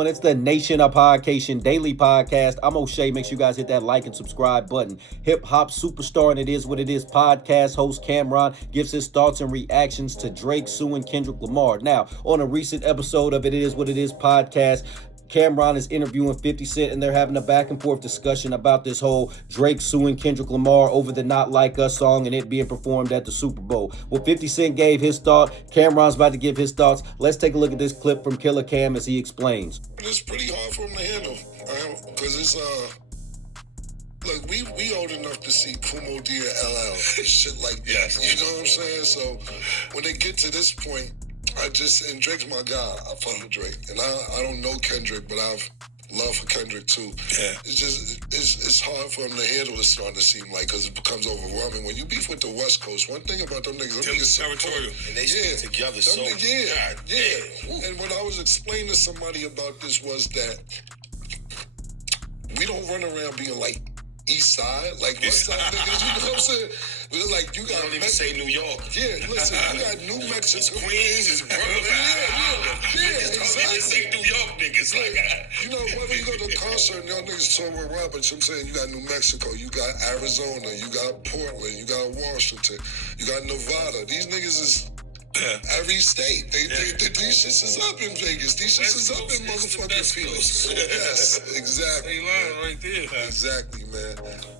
everyone? It's the Nation of Podcation Daily Podcast. I'm O'Shea. Make sure you guys hit that like and subscribe button. Hip-hop superstar and It Is What It Is podcast host Cameron gives his thoughts and reactions to Drake suing Kendrick Lamar. Now, on a recent episode of It Is What It Is podcast, Cameron is interviewing 50 Cent, and they're having a back and forth discussion about this whole Drake suing Kendrick Lamar over the Not Like Us song and it being performed at the Super Bowl. Well, 50 Cent gave his thought. Cameron's about to give his thoughts. Let's take a look at this clip from Killer Cam as he explains. It's pretty hard for him to handle, because it's look, we old enough to see Kumo D and LL and shit like that. You know what I'm saying? So when they get to this point, and Drake's my guy. I fuck with Drake, and I don't know Kendrick, but I've love for Kendrick too. Yeah. It's hard for him to handle. It's starting to seem like, because it becomes overwhelming when you beef with the West Coast. One thing about them niggas territorial, and they stick together. So yeah. And when I was explaining to somebody about this was that we don't run around being like East Side, like West Side niggas. You know what I'm saying? It's like you got. Don't even say New York. Yeah, listen, you got New Mexico. It's Queens, it's Brooklyn. Exactly. Say New York niggas. Like, you know, whether you go to a concert and y'all niggas tour with Roberts, I'm saying you got New Mexico, you got Arizona, you got Portland, you got Washington, you got Nevada. These niggas is every state. These shits is up in Vegas. These shits is up in motherfucking Phoenix. Yes, exactly. They lying right there. Exactly, man.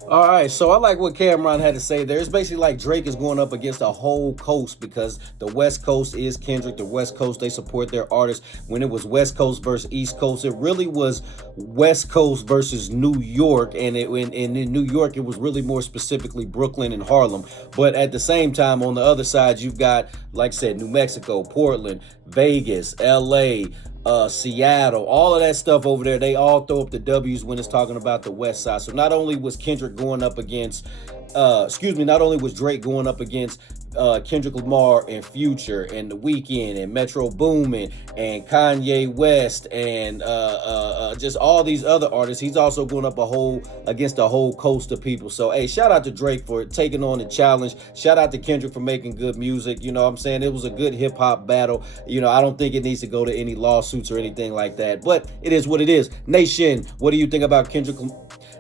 All right, so I like what Cameron had to say there. It's basically like Drake is going up against a whole coast, because the West Coast is Kendrick. The West Coast, they support their artists. When it was West Coast versus East Coast, it really was West Coast versus New York. And in New York, it was really more specifically Brooklyn and Harlem. But at the same time, on the other side, you've got, like I said, New Mexico, Portland, Vegas, LA, Seattle, all of that stuff over there. They all throw up the W's when it's talking about the West Side. So not only was Kendrick going up against, not only was Drake going up against Kendrick Lamar and Future and The Weeknd and Metro Boomin and Kanye West and just all these other artists, he's also going up against a whole coast of people. So hey, shout out to Drake for taking on the challenge. Shout out to Kendrick for making good music. You know what I'm saying? It was a good hip hop battle. You know, I don't think it needs to go to any lawsuits or anything like that, but it is what it is. Nation, what do you think about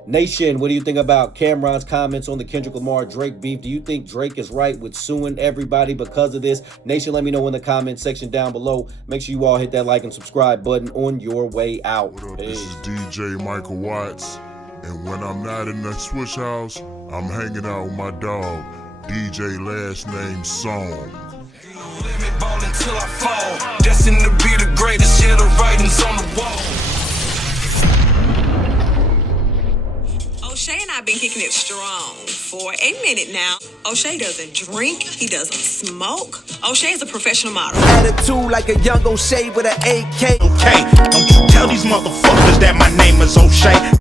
Nation, what do you think about Cameron's comments on the Kendrick Lamar Drake beef? Do you think Drake is right with suing everybody because of this? Nation, let me know in the comment section down below. Make sure you all hit that like and subscribe button on your way out. What up, This is DJ Michael Watts, and when I'm not in the switch house, I'm hanging out with my dog, DJ last name Song. Limit ball until I fall. Destined to be the greatest, yeah, the writing's on the wall. O'Shea and I have been kicking it strong for a minute now. O'Shea doesn't drink. He doesn't smoke. O'Shea is a professional model. Attitude like a young O'Shea with an AK. Okay, don't you tell these motherfuckers that my name is O'Shea.